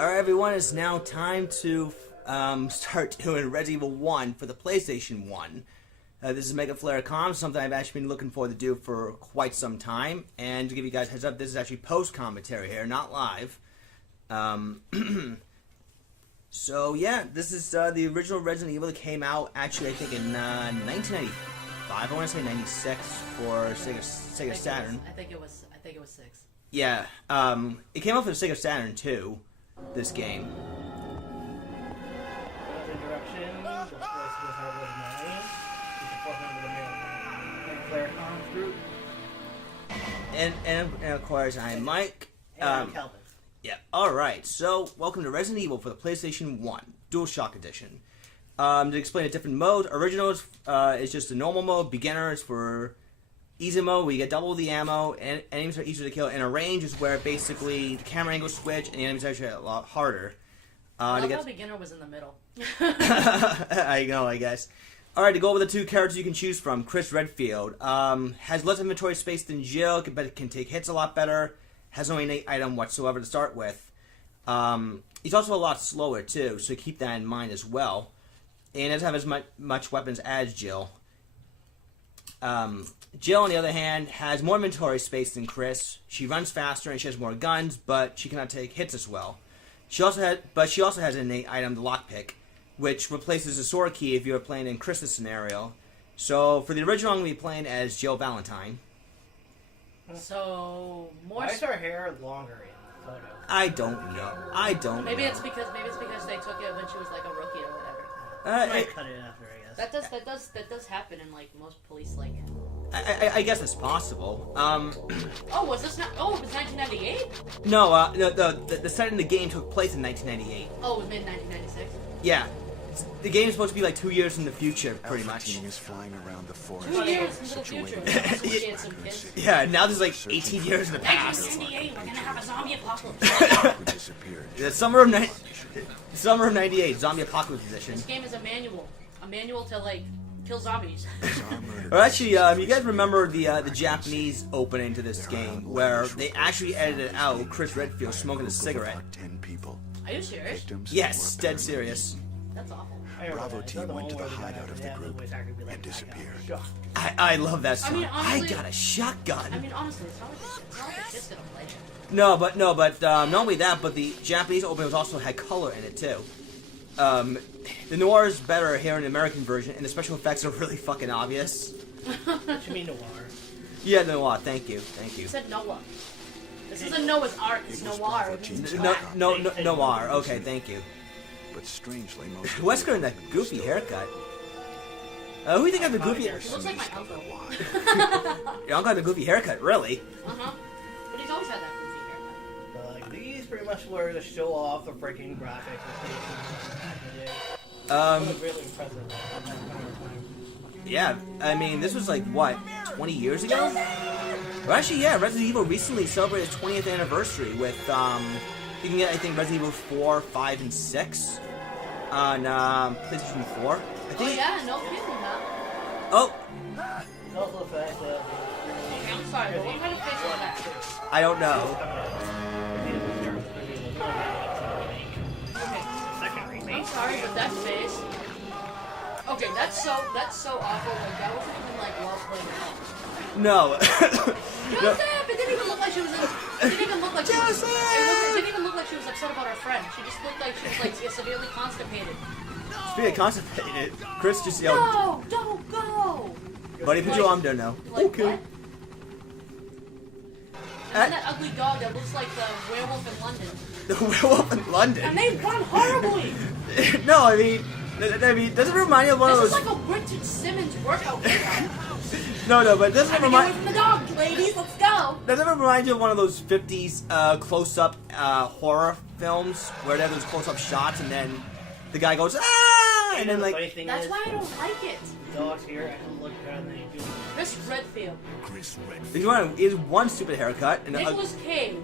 Alright everyone, it's now time to start doing Resident Evil 1 for the PlayStation 1. This is Mega Flare Com, something I've actually been looking forward to do for quite some time. And to give you guys a heads up, this is actually post-commentary here, not live. So yeah, this is the original Resident Evil that came out actually I think in 1995. I want to say 96 for Sega Saturn. I think it was 6. Yeah, it came out for the Sega Saturn too. This game. Interruption. The voice was Howard Nine. He's the fourth member of the Claire Comms group. And of course I'm Mike. And I'm Kelvin. Yeah. All right. So welcome to Resident Evil for the PlayStation 1 DualShock Edition. To explain the different modes, original is just the normal mode. Beginner is for easy mode, where you get double the ammo, and enemies are easier to kill. And a range is where basically the camera angle switch, and the enemies are actually a lot harder. I love how beginner was in the middle. I know, I guess. Alright, to go over the two characters you can choose from, Chris Redfield. Has less inventory space than Jill, but can take hits a lot better. Has only an item whatsoever to start with. He's also a lot slower, too, so keep that in mind as well. And doesn't have as much weapons as Jill. Jill, on the other hand, has more inventory space than Chris. She runs faster and she has more guns, but she cannot take hits as well. She also has an innate item, the lockpick, which replaces the sword key if you are playing in Chris's scenario. So for the original, I'm going to be playing as Jill Valentine. So more. Why is her hair longer in the photo? I don't know. I don't. Maybe know. it's because they took it when she was like a rookie or whatever. I cut it after, I guess. That does happen in like most police like. I guess it's possible. Oh, was this not? Oh, it was 1998. No, the setting of the game took place in 1998. Oh, it was mid 1996. Yeah, the game is supposed to be like 2 years in the future, pretty Alpha much. team is flying around the forest. 2 years into the future. She had some kids. Yeah, now there's like 18 years in the past. 1998, we're gonna have a zombie apocalypse. Who disappeared. The summer of '98, Zombie Apocalypse Edition. This game is a manual to like kill zombies. Or actually, you guys remember the Japanese opening to this game, where they actually edited out Chris Redfield smoking a cigarette. 10 people. Are you serious? Victims Yes, were dead apparently serious. That's awful. Bravo team went to the hideout of the group and disappeared. I love that song. I mean, honestly, I got a shotgun. I mean, honestly, it's not like the shit's gonna play it. No, but not only that, but the Japanese opening also had color in it too. The noir is better here in the American version, and the special effects are really fucking obvious. What you mean noir? Yeah, noir. Thank you. You said Noah. This isn't Noah's Ark. It's It was noir. Bravo It means team's black. No, noir. Okay, thank you. But strangely, most of Wesker in the that group goofy still haircut. Who do you think had the goofy? He looks like my uncle. Your uncle had the goofy haircut, really? Uh-huh. But he's always had that goofy haircut. Like, these pretty much were to show off the freaking graphics. Really impressive. Yeah, I mean, this was like, what, 20 years ago? Well, actually, yeah, Resident Evil recently celebrated its 20th anniversary with, you can get, I think, Resident Evil 4, 5, and 6 on, PlayStation 4. I think. Oh yeah, no kidding, huh? Oh, It's also the fact that... Okay, I'm sorry, but what kind of face was that? I don't know. I'm sorry, but that face. Okay, that's so awful. Like that wasn't even like well played at all. No. Joseph! It didn't even look like she was. It didn't even look like she was. It didn't even look like she was upset about her friend. She just looked like she was like severely constipated. Speaking of constipated, Chris just yelled, No! Don't go! "Buddy, put your arm down now." Like, Okay. what? And then that ugly dog that looks like the werewolf in London. The werewolf in And London. they run horribly! No, I mean, doesn't it remind you of one of This those? is like a Richard Simmons workout video. No, but doesn't it Get away remind? from the dog, ladies. Let's go. Doesn't it remind you of one of those 50s close-up horror films where they have those close-up shots and then the guy goes ah, and then the like funny thing That's is, why I don't like it. dogs here actually look better than they do. Chris Redfield, Chris Redfield. if you want, is one stupid haircut and Nicolas Cage,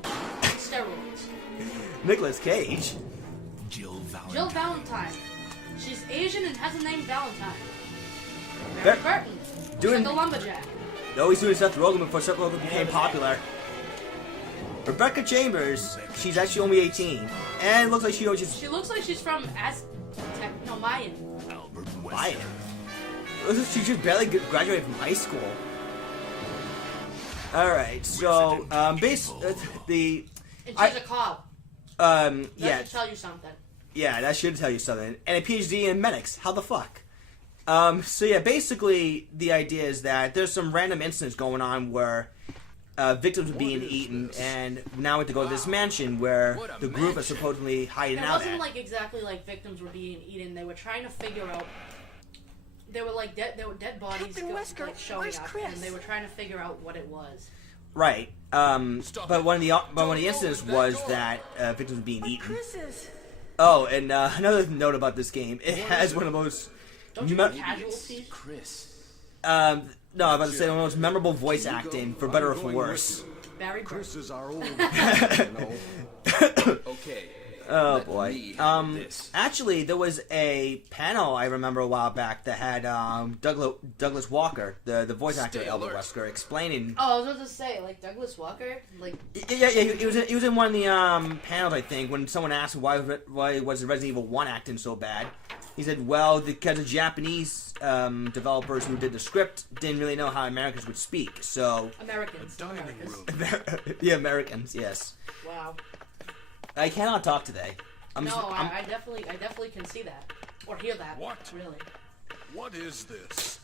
steroids. Nicolas Cage. Jill Valentine. Jill Valentine. She's Asian and has a name Valentine. Ver- Mary Burton. Doing- Like a lumberjack. No, he's doing Seth Rogen before Seth Rogen became popular. Rebecca Chambers, she's actually only 18, and looks like she knows just She looks like she's from Aztec, no, Mayan. Mayan. Looks like she just barely graduated from high school. All right, so And she's a cop. That yeah, should tell you something. yeah, that should tell you something. And a PhD in medics. How the fuck? So yeah, basically the idea is that there's some random incidents going on where victims are being eaten, and now we have to go to this mansion where the group is supposedly hiding It out wasn't at. like exactly like victims were being eaten. They were trying to figure out. They were like dead. There were dead bodies Captain Wesker, like showing where's up, Chris? and they were trying to figure out what it was. Right. But one of the incidents was that victims were being eaten. Chris is. Oh, and another note about this game, it has one of the most Don't you me- mean casualties? no, I'm about to say one of the most memorable voice acting, for better or for worse. Barry Burke. Chris is our old friend, you know. Okay. Oh Let boy. me handle this. Actually, there was a panel I remember a while back that had Douglas Walker, the voice actor of Elder Wesker, explaining. Oh, I was about to say, like Douglas Walker, like Yeah, he was in one of the panels, I think, when someone asked why was Resident Evil 1 acting so bad. He said, well, because the Japanese developers who did the script didn't really know how Americans would speak, so... Americans. Dining Americans. room. The Americans, yes. Wow. I cannot talk today. I definitely can see that or hear that. What? Really? What is this?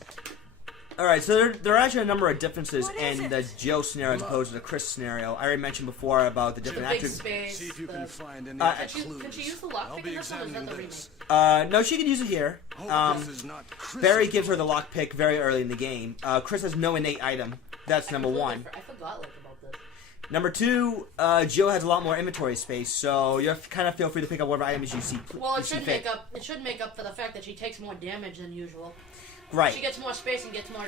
Alright, so there are actually a number of differences What is in it? the Joe scenario as opposed to the Chris scenario. I already mentioned before about the The different big actors. space. See if you the- can find any Uh, Can she clues. use the I'll lockpick be in this one? Or is that examining the this. remake? No, she can use it here. Oh, this is not Chris. Barry gives her the lockpick very early in the game. Chris has no innate item. That's number one. I forgot like about this. Number two, Joe has a lot more inventory space, so you kind of feel free to pick up whatever items you see. Well, you it see should fit. make up. It should make up for the fact that she takes more damage than usual. Right. She gets more space and gets more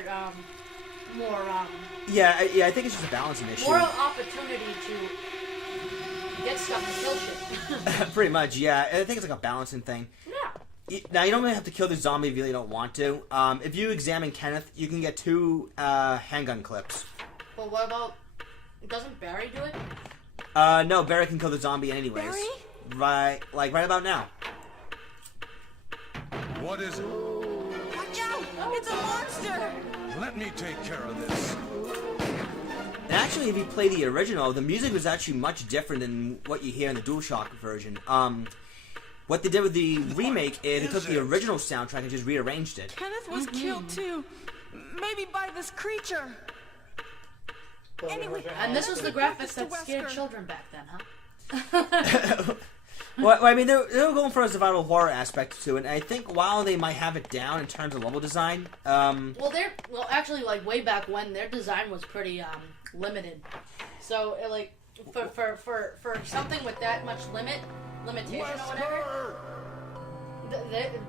Yeah, I think it's just a balancing issue. more opportunity to get stuff and kill shit. Pretty much, yeah. I think it's like a balancing thing. Yeah. Now, you don't really have to kill the zombie if you really don't want to. If you examine Kenneth, you can get 2 handgun clips. But what about? Doesn't Barry do it? No, Barry can kill the zombie anyways. Barry? Right about now. What is it? Watch out! It's a monster! Let me take care of this. And actually, if you play the original, the music was actually much different than what you hear in the DualShock version. What they did with the remake is they took the original soundtrack and just rearranged it. Kenneth was killed too. Maybe by this creature. Anyway, And this was the graphics that Mr. scared Wesker. children back then, huh? Well, I mean, they were going for a survival horror aspect to it, and I think while they might have it down in terms of level design, Well, actually, like way back when, their design was pretty limited. So, like, for something with that much limitation or whatever,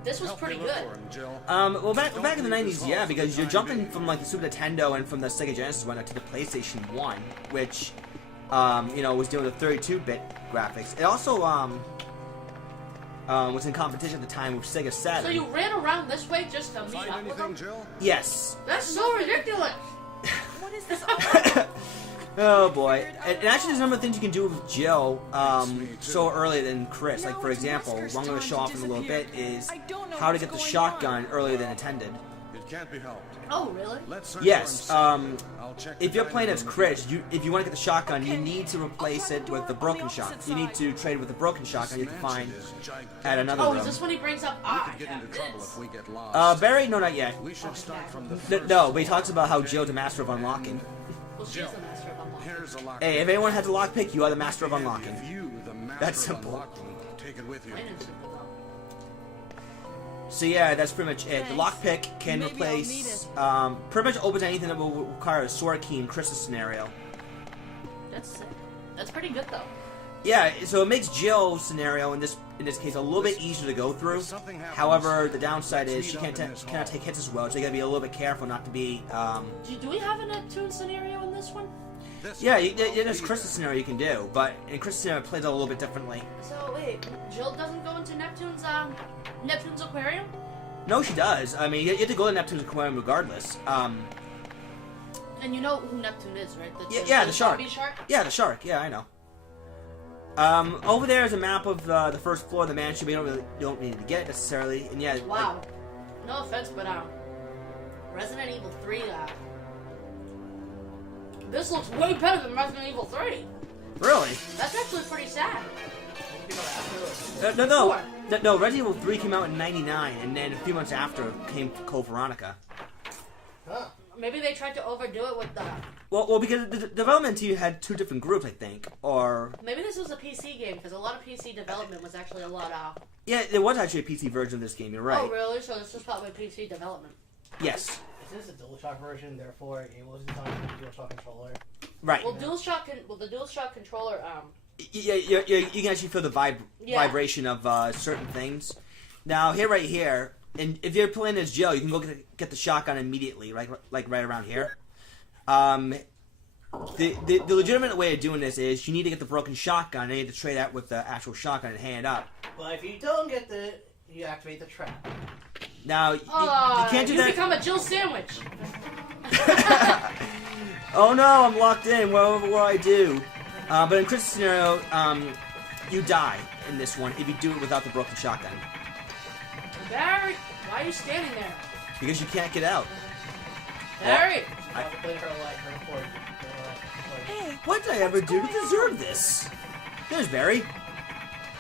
this was Help pretty me look good. for him, Jill. well, back in the 90s, yeah, because you're jumping from, like, the Super Nintendo and from the Sega Genesis one to the PlayStation 1, which, was doing the 32-bit graphics. It also, was in competition at the time with Sega Saturn. So you ran around this way just to meet Find up with anything, them? Jill? Yes. That's so ridiculous! What is this all about? Oh boy. And actually there's a number of things you can do with Jill so early than Chris. Like, for example, what I'm going to show off in a little bit is how to get the shotgun earlier than intended. It can't be helped. Oh, really? Let's search Yes, for him. I'll check if the you're playing dining as room Chris, if you want to get the shotgun, you Okay. need to replace I'll try it the with the door broken on the shotgun. opposite You need side. to trade with the broken shotgun you This can find mansion is gigantic. at another Oh, room. is this when he brings up, We I could get have into trouble this? if we get lost. Barry, no, not yet. We should start from the first. No, but he talks about how Jill's the master of unlocking. Well, she's the master of unlocking. Here's a lock. Hey, if anyone has a lockpick, you are the master of unlocking. If you, the master That's of simple. unlocking, take it with you. I didn't think about So yeah, that's pretty much it. The Thanks. lockpick can Maybe I'll replace, need pretty much opens anything that will require a sword key in Chris's scenario. That's sick. That's pretty good, though. Yeah, so it makes Jill's scenario in this case a little bit easier to go through. something happens, However, the downside is let's she meet up in this cannot hall. take hits as well, so you gotta be a little bit careful not to be. Do we have a Neptune scenario in this one? This Yeah, one will there's be Chris's there. scenario you can do, but in Chris's scenario it plays out a little bit differently. So, wait, Jill doesn't go into Neptune's aquarium? No, she does. I mean, you have to go to Neptune's aquarium regardless. And you know who Neptune is, right? Yeah, the zombie shark. shark? Yeah, the shark. Yeah, I know. Over there is a map of the first floor of the mansion. We don't need to get it necessarily. And yeah, Wow. No offense, but Resident Evil 3. This looks way better than Resident Evil 3. really? That's actually pretty sad. No. Resident Evil 3 came out in '99, and then a few months after came Code Veronica. Huh. Maybe they tried to overdo it with the. Well, because the development team had two different groups, I think, or Maybe this was a PC game because a lot of PC development was actually a lot. yeah, there was actually a PC version of this game. You're right. Oh, really? So this is probably PC development. Yes. Is this a DualShock version? Therefore, it was designed for the DualShock controller. Right. Well, the DualShock controller. Yeah, you can actually feel the vibration of certain things. Now, right here, and if you're playing as Jill, you can go get the shotgun immediately, right around here. The legitimate way of doing this is you need to get the broken shotgun, and you need to trade that with the actual shotgun and hand it up. But if you don't get you activate the trap. Now, you can't do you that. become a Jill sandwich. Oh no, I'm locked in. What I do? But in Chris's scenario, you die in this one if you do it without the broken shotgun. Barry, why are you standing there? Because you can't get out. Barry! Hey, What did I ever do to deserve this? There's Barry.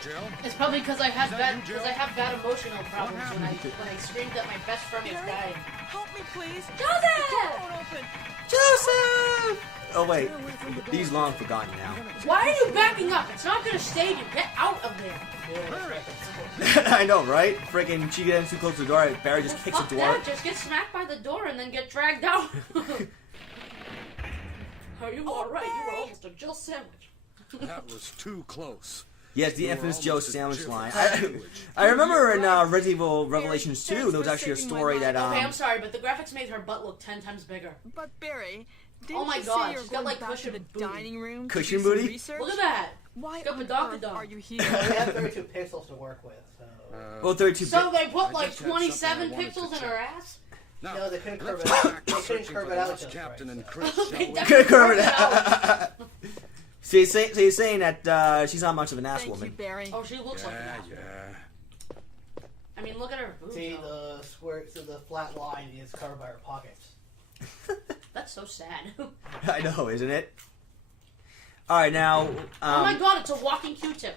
Jill? It's probably because I have bad emotional problems when I screamed that my best friend was Barry, dying. help me, please. Joseph! The door won't open. Joseph! Oh wait, he's long forgotten now. Why are you backing up? It's not gonna save you. Get out of there. I know, right? Freaking, she gets too close to the door. Barry just kicks Fuck the door. that. Just get smacked by the door and then get dragged out. Are you alright? You were almost a Jill sandwich. That was too close. Yes, the You were infamous Joe almost a sandwich Jill line. sandwich. I remember in Resident Evil Revelations 2, there was actually a story that Okay, I'm sorry, but the graphics made her butt look 10 times bigger. But Barry, didn't Oh my you God, say you're she's got, going like, back to cushion the booty. dining room? Cushion to do some booty? research? Look at that. Why She's got on badonka earth dog. are you here? We have 32 pixels to work with, so. well, 32 So they put I like just had 27 something I wanted pixels to in her ass? Now, No, they couldn't curve let's it get out. back They to couldn't searching curve for it the out lost just captain right, and so. Chris, They shall we? definitely Curve it out. So you're saying that she's not much of an ass Thank you, woman. Barry. Oh, she looks like Yeah, that. yeah. I mean, look at her boobs. See, though. the flat line is covered by her pockets. That's so sad. I know, isn't it? Alright, now... Oh my God, it's a walking Q-tip.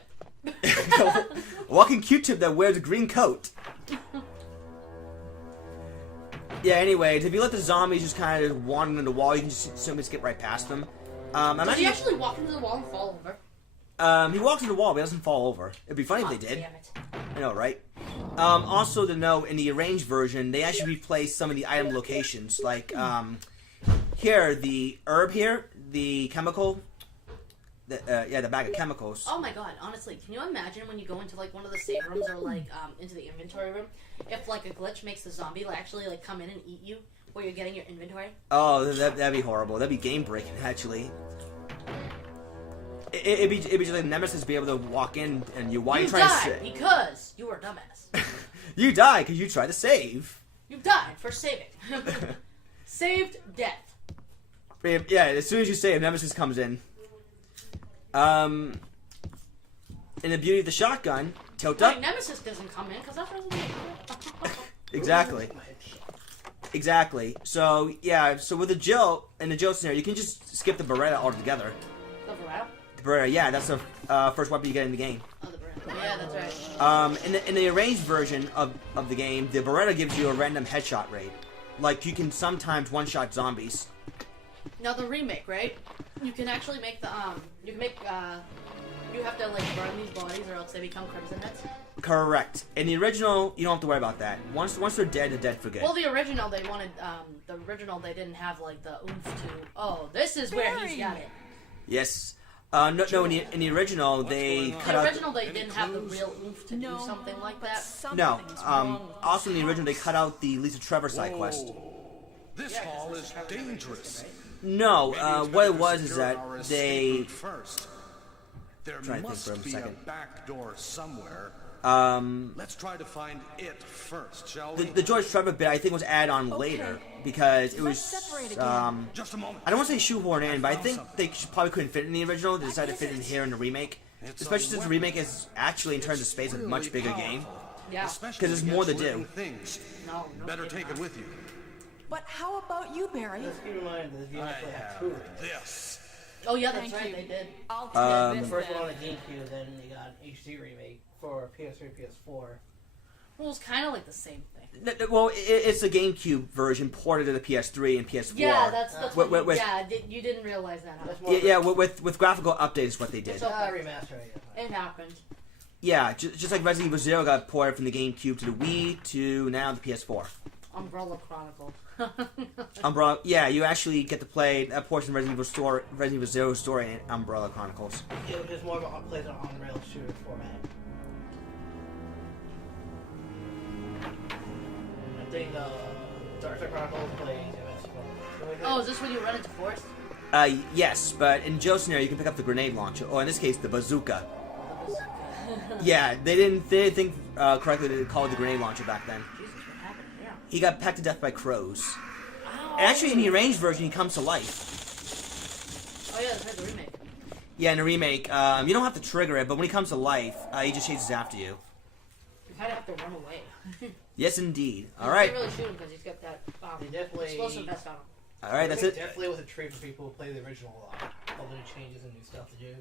walking Q-tip that wears a green coat. Yeah, anyways, if you let the zombies just kind of wander into the wall, you can just simply skip right past them. Does he actually walk into the wall and fall over? He walks into the wall, but he doesn't fall over. It'd be funny if they did. Damn it. I know, right? Also to note, in the arranged version, they actually replaced some of the item locations. Like, here, the herb here, the chemical, the bag of chemicals. Oh my God, honestly, can you imagine when you go into like one of the save rooms or like into the inventory room, if like a glitch makes the zombie actually like come in and eat you while you're getting your inventory? Oh, that'd be horrible. That'd be game breaking, actually. It'd be just like Nemesis be able to walk in and you. Why are you trying died to say? because you were a dumbass. You died because you tried to save. You died for saving. Saved death. Yeah, as soon as you save, Nemesis comes in. And the beauty of the shotgun, tilt up. Like, Nemesis doesn't come in because that's what Exactly. Exactly. So yeah. So with the Jill in the Jill scenario, you can just skip the Beretta altogether. The Beretta? The Beretta, yeah, that's the first weapon you get in the game. Oh, the Beretta. Yeah, that's right. In the arranged version of the game, the Beretta gives you a random headshot rate. Like you can sometimes one-shot zombies. Now the remake, right? You can actually make the you can make you have to like burn these bodies or else they become crimson heads. Correct. In the original, you don't have to worry about that. Once they're dead for good. Well, the original they wanted they didn't have like the oomph to. Oh, this is where he's got it. Yes. No. In the original, they cut The out. original they didn't have the real oomph to do something like that. No. Something's wrong with Also in the original, they cut out the Lisa Trevor side quest. This hall is dangerous. No. What it was is Secure that our they. escape route first. There Trying to think for a must be a second. back door somewhere. Um. Let's try to find it first, shall The, we? the George Trevor bit, I think, was added on later because it was. Let's separate again. Just a moment. I don't want to say shoehorn in, but I think they probably couldn't fit it in the original. They decided to fit it in here in the remake. Especially since the remake is actually, in terms of space, a much bigger game. Yeah. Because there's more to do. No Better kidding. take it with you. But how about you, Barry? Let's keep in mind that you actually have two. This. Oh yeah, that's Thank right. you. They did. I'll take The this first then. one on the GameCube, then you got an HD remake for PS3, PS4. Well, it's kind of like the same thing. Well, it's the GameCube version ported to the PS3 and PS4. Yeah, that's what. With- You didn't realize that. Huh? That's more Yeah, with graphical updates is what they did. It's okay. Remaster, I guess. It happened. Yeah, just like Resident Evil 0 got ported from the GameCube to the Wii to now the PS4. Umbrella Chronicles. Umbrella, yeah, you actually get to play that portion of Resident Evil 0 story in Umbrella Chronicles. It was more of a plays an on-rail shooter format. I think Dark Side Chronicles plays MS4. Oh, is this when you run into Forest? Yes, but in Joe's scenario, you can pick up the grenade launcher, or in this case, the bazooka. Yeah, they didn't think correctly to call it the grenade launcher back then. Jesus, what happened here? He got pecked to death by crows. Ow. And actually, in the arranged version, he comes to life. Oh yeah, that's right, the remake. Yeah, in the remake, you don't have to trigger it, but when he comes to life, he just chases after you. You kind of have to run away. Yes, indeed. All You right. can't really shoot him because he's got that They definitely explosive vest on him. All right, that's it. Definitely was a treat for people who play the original a lot. All the new changes and new stuff to do.